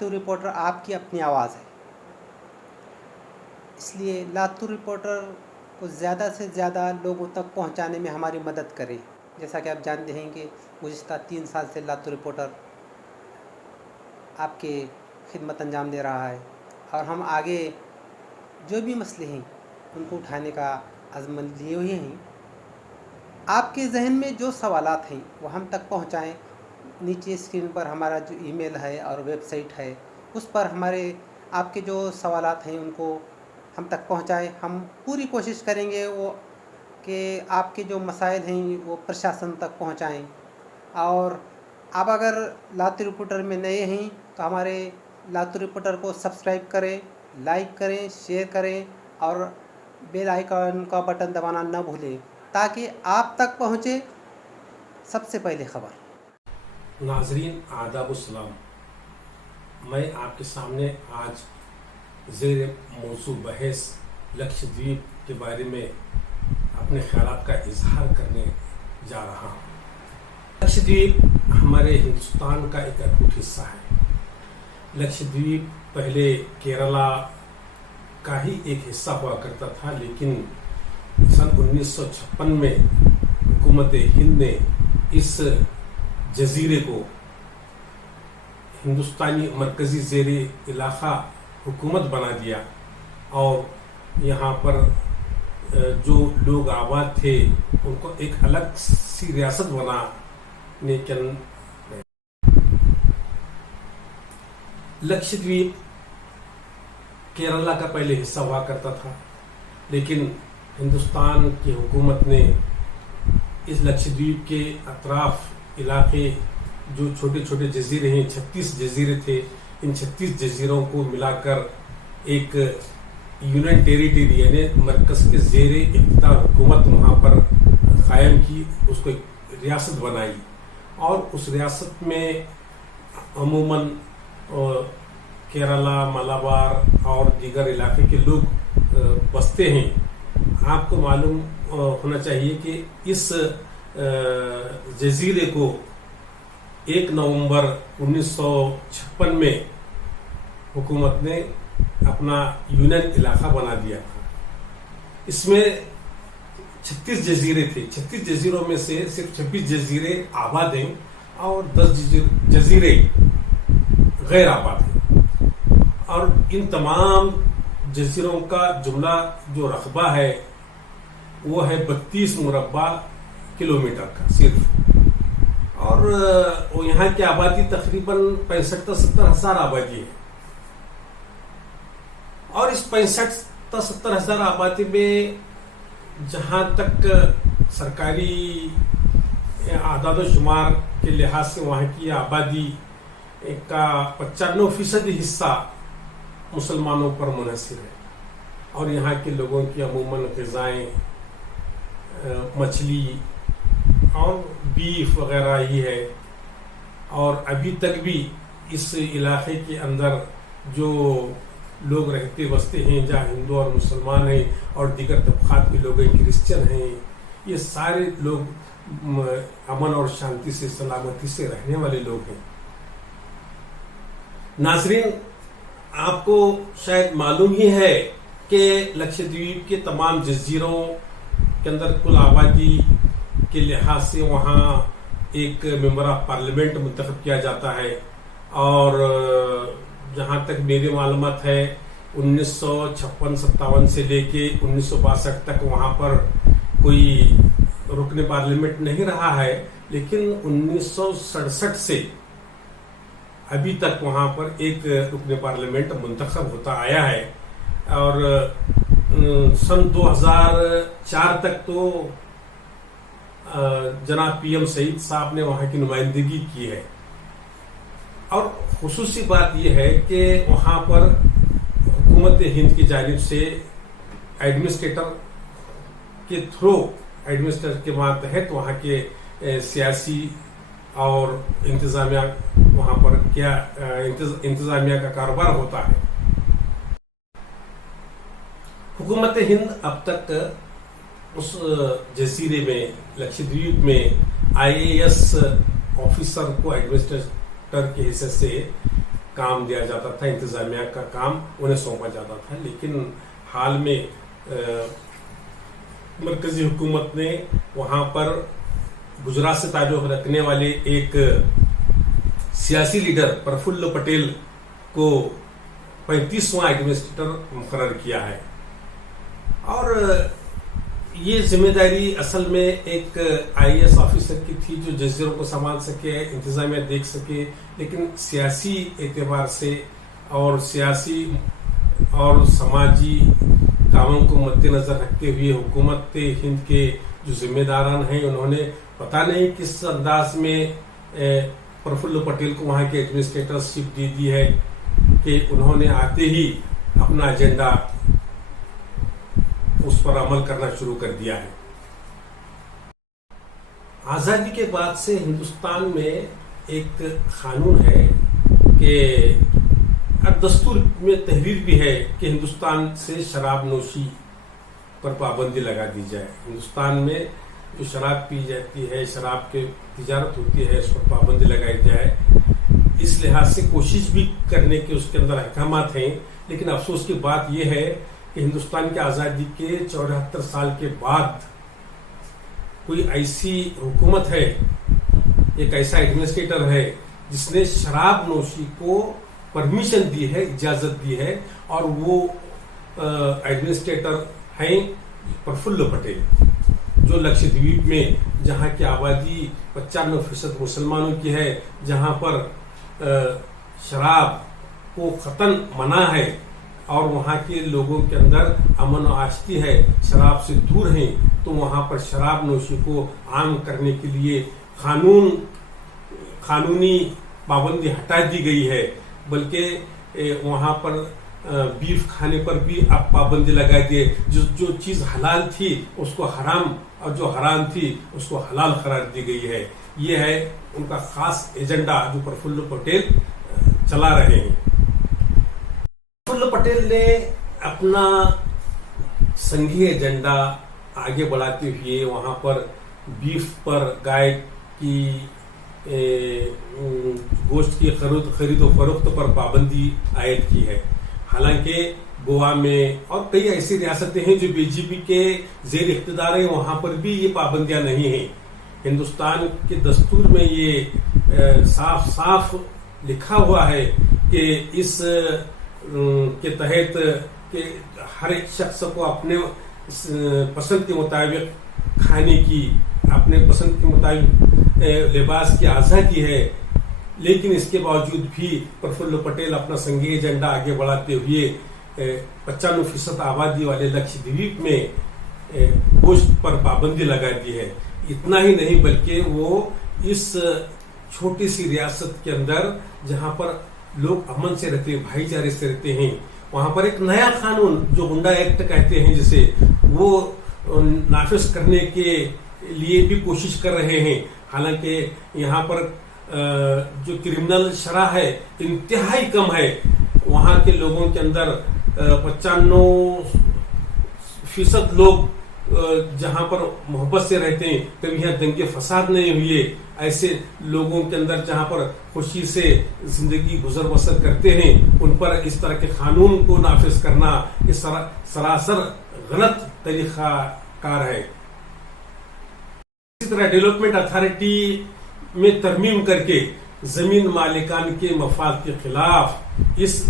Latur reporter आपकी अपनी आवाज़ है, इसलिए लातूर रिपोर्टर को ज़्यादा से ज़्यादा लोगों तक पहुंचाने में हमारी मदद करें। जैसा कि आप जानते हैं कि गुज़िश्ता 3 साल से लातूर रिपोर्टर आपके खिदमत अंजाम दे रहा है और हम आगे जो भी मसले हैं उनको उठाने का अज़्म लिए हुए हैं। आपके जहन में जो सवालात हैं वो हम तक पहुंचाएं। नीचे स्क्रीन पर हमारा जो ईमेल है और वेबसाइट है उस पर हमारे आपके जो सवालात हैं उनको हम तक पहुंचाएं। हम पूरी कोशिश करेंगे वो कि आपके जो मसाइल हैं वो प्रशासन तक पहुंचाएं। और आप अगर लातूर रिपोर्टर में नए हैं तो हमारे लातूर रिपोर्टर को सब्सक्राइब करें, लाइक करें, शेयर करें और बेल आइकन का बटन दबाना न भूलें ताकि आप तक पहुँचे सबसे पहले खबर। नाजरीन आदाब सलाम, मैं आपके सामने आज ज़ेर मौजू बहस लक्षद्वीप के बारे में अपने ख्यालात का इजहार करने जा रहा हूँ। लक्षद्वीप हमारे हिंदुस्तान का एक अटूट हिस्सा है। लक्षद्वीप पहले केरला का ही एक हिस्सा हुआ करता था, लेकिन सन 1956 में हुकूमत हिंद ने इस जजीरे को हिंदुस्तानी मरकज़ी ज़ेरे इलाक़ा हुकूमत बना दिया और यहाँ पर जो लोग आबाद थे उनको एक अलग सी रियासत बनाने के लक्षद्वीप केरला का पहले हिस्सा हुआ करता था, लेकिन हिंदुस्तान की हुकूमत ने इस लक्षद्वीप के अतराफ इलाके जो छोटे छोटे जजीरे हैं, 36 जजीरे थे, इन 36 जजीरों को मिलाकर एक यूनियन टेरिटरी यानी मरकज़ के ज़ेरे इख्तियार हुकूमत वहाँ पर कायम की, उसको एक रियासत बनाई और उस रियासत में अमूमन केरला, मलाबार और दीगर इलाके के लोग बसते हैं। आपको मालूम होना चाहिए कि इस जजीरे को 1 नवंबर 1956 में हुकूमत ने अपना यूनियन इलाका बना दिया था। इसमें 36 जजीरे थे। 36 जजीरों में से सिर्फ 26 जजीरे आबाद हैं और 10 जजीरे गैर आबाद हैं और इन तमाम जजीरों का जुमला जो रकबा है वो है 32 मुरब्बा किलोमीटर का सिर्फ, और यहाँ की आबादी तकरीबन 65-70 हज़ार आबादी है। और इस 65-70 हज़ार आबादी में जहाँ तक सरकारी आदाद शुमार के लिहाज से वहाँ की आबादी का 95% हिस्सा मुसलमानों पर मुनहसर है और यहाँ के लोगों की अमूमन ग़िज़ाएँ मछली और बीफ वगैरह ही है। और अभी तक भी इस इलाके के अंदर जो लोग रहते बसते हैं, जहाँ हिंदू और मुसलमान हैं और दीगर तबक़ात के लोग हैं, क्रिश्चियन हैं, ये सारे लोग अमन और शांति से, सलामती से रहने वाले लोग हैं। नाज़रीन, आपको शायद मालूम ही है कि लक्षद्वीप के तमाम जजीरों के अंदर कुल आबादी के लिहाज से वहाँ एक मेंबर ऑफ पार्लियामेंट मुंतखब किया जाता है और जहाँ तक मेरी मालूमात है 1956-57 से लेके 1962 तक वहाँ पर कोई रुकने पार्लियामेंट नहीं रहा है, लेकिन 1967 से अभी तक वहाँ पर एक रुकने पार्लियामेंट मुंतखब होता आया है। और सन 2004 तक तो जनाब पीएम सईद साहब ने वहाँ की नुमाइंदगी की है। और खुसूसी बात यह है कि वहाँ पर हुकूमत हिंद की जानिब से एडमिनिस्ट्रेटर के थ्रू, एडमिनिस्ट्रेटर के मातहत वहाँ के सियासी और इंतजामिया वहाँ पर क्या इंतजामिया का कारोबार होता है। हुकूमत हिंद अब तक उस जजीरे में, लक्षद्वीप में IAS ऑफिसर को एडमिनिस्ट्रेटर के हिस्से से काम दिया जाता था, इंतजामिया का काम उन्हें सौंपा जाता था। लेकिन हाल में मरकजी हुकूमत ने वहाँ पर गुजरात से ताल्लुक़ रखने वाले एक सियासी लीडर प्रफुल्ल पटेल को 35वां एडमिनिस्ट्रेटर मुकर्रर किया है। और ये जिम्मेदारी असल में एक IAS ऑफिसर की थी जो जजीरों को संभाल सके, इंतजामिया देख सके, लेकिन सियासी एतबार से और सियासी और समाजी कामों को मद्देनजर रखते हुए हुकूमत हिंद के जो जिम्मेदारान हैं उन्होंने पता नहीं किस अंदाज में प्रफुल्ल पटेल को वहाँ की एडमिनिस्ट्रेटरशिप दे दी है कि उन्होंने आते ही अपना एजेंडा उस पर अमल करना शुरू कर दिया है। आजादी के बाद से हिंदुस्तान में एक कानून है कि दस्तूर में तहरीर भी है कि हिंदुस्तान से शराब नोशी पर पाबंदी लगा दी जाए। हिंदुस्तान में जो शराब पी जाती है, शराब की तिजारत होती है, उस पर पाबंदी लगाई जाए। इस लिहाज से कोशिश भी करने के उसके अंदर अहकामात हैं। लेकिन अफसोस की बात यह है कि हिंदुस्तान की आज़ादी के 74 साल के बाद कोई ऐसी हुकूमत है, एक ऐसा एडमिनिस्ट्रेटर है जिसने शराब नोशी को परमिशन दी है, इजाजत दी है, और वो एडमिनिस्ट्रेटर हैं प्रफुल्ल पटेल, जो लक्षद्वीप में जहाँ की आबादी 95% मुसलमानों की है, जहाँ पर शराब को खतन मना है और वहाँ के लोगों के अंदर अमन और आश्ती है, शराब से दूर हैं, तो वहाँ पर शराब नोशी को आम करने के लिए कानूनी पाबंदी हटा दी गई है। बल्कि वहाँ पर बीफ खाने पर भी अब पाबंदी लगाई दी है। जो चीज़ हलाल थी उसको हराम और जो हराम थी उसको हलाल करार दी गई है। ये है उनका खास एजेंडा जो प्रफुल्ल पटेल चला रहे हैं। प्रफुल्ल पटेल ने अपना संघीय एजेंडा आगे बढ़ाते हुए वहाँ पर बीफ पर, गाय की गोश्त की खरीद और फरोख्त पर पाबंदी आयद की है। हालांकि गोवा में और कई ऐसी रियासतें हैं जो बीजेपी के जेर इख्तिदार हैं, वहां पर भी ये पाबंदियां नहीं हैं। हिंदुस्तान के दस्तूर में ये साफ साफ लिखा हुआ है कि इस के तहत कि हर एक शख्स को अपने पसंद के मुताबिक खाने की, अपने पसंद के मुताबिक लिबास की आज़ादी है। लेकिन इसके बावजूद भी प्रफुल्ल पटेल अपना संघीय एजेंडा आगे बढ़ाते हुए 95% आबादी वाले लक्षद्वीप में गोश्त पर पाबंदी लगा दी है। इतना ही नहीं बल्कि वो इस छोटी सी रियासत के अंदर जहां पर लोग अमन से रहते हैं, भाईचारे से रहते हैं, वहां पर एक नया कानून जो गुंडा एक्ट कहते हैं जिसे, वो नाफिज करने के लिए भी कोशिश कर रहे हैं। हालांकि यहाँ पर जो क्रिमिनल शरह है इंतहाई कम है। वहाँ के लोगों के अंदर 95% लोग जहाँ पर मोहब्बत से रहते हैं, कभी यहाँ दंगे फसाद नहीं हुए, ऐसे लोगों के अंदर जहाँ पर खुशी से जिंदगी गुजर बसर करते हैं, उन पर इस तरह के कानून को नाफिज करना ये सरासर गलत तरीका कार है। इसी तरह डेवलपमेंट अथॉरिटी में तरमीम करके जमीन मालिकान के मफाद के खिलाफ इस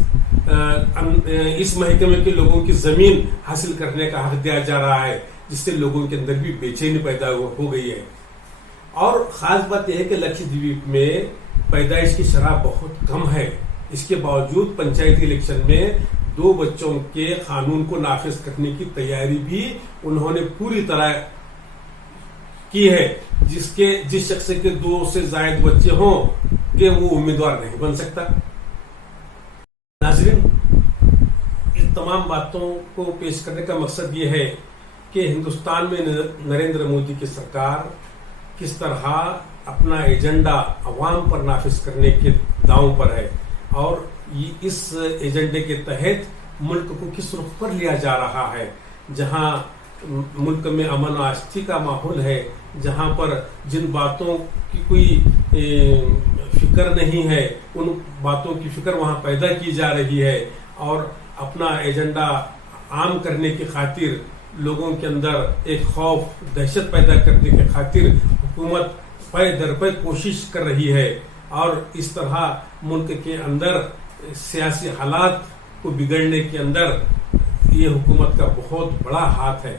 महकमे के लोगों की जमीन हासिल करने का हक दिया जा रहा है, जिससे लोगों के अंदर भी बेचैनी पैदा हो गई है। और खास बात यह है कि लक्षद्वीप में पैदाइश की शरह बहुत कम है। इसके बावजूद पंचायती इलेक्शन में 2 बच्चों के कानून को नाफिज करने की तैयारी भी उन्होंने पूरी तरह की है। जिस शख्स के 2 से ज्यादा बच्चे हों कि वो उम्मीदवार नहीं बन सकता। नाज़रीन, इस तमाम बातों को पेश करने का मकसद ये है कि हिंदुस्तान में नरेंद्र मोदी की सरकार किस तरह अपना एजेंडा अवाम पर नाफिज करने के दांव पर है, और इस एजेंडे के तहत मुल्क को किस रुख पर लिया जा रहा है। जहां मुल्क में अमन और आस्था का माहौल है, जहां पर जिन बातों की कोई فکر نہیں ہے، ان باتوں کی فکر وہاں پیدا کی جا رہی ہے، اور اپنا ایجنڈا عام کرنے کی خاطر لوگوں کے اندر ایک خوف دہشت پیدا کرنے کی خاطر حکومت پے در پے کوشش کر رہی ہے، اور اس طرح ملک کے اندر سیاسی حالات کو بگڑنے کے اندر یہ حکومت کا بہت بڑا ہاتھ ہے۔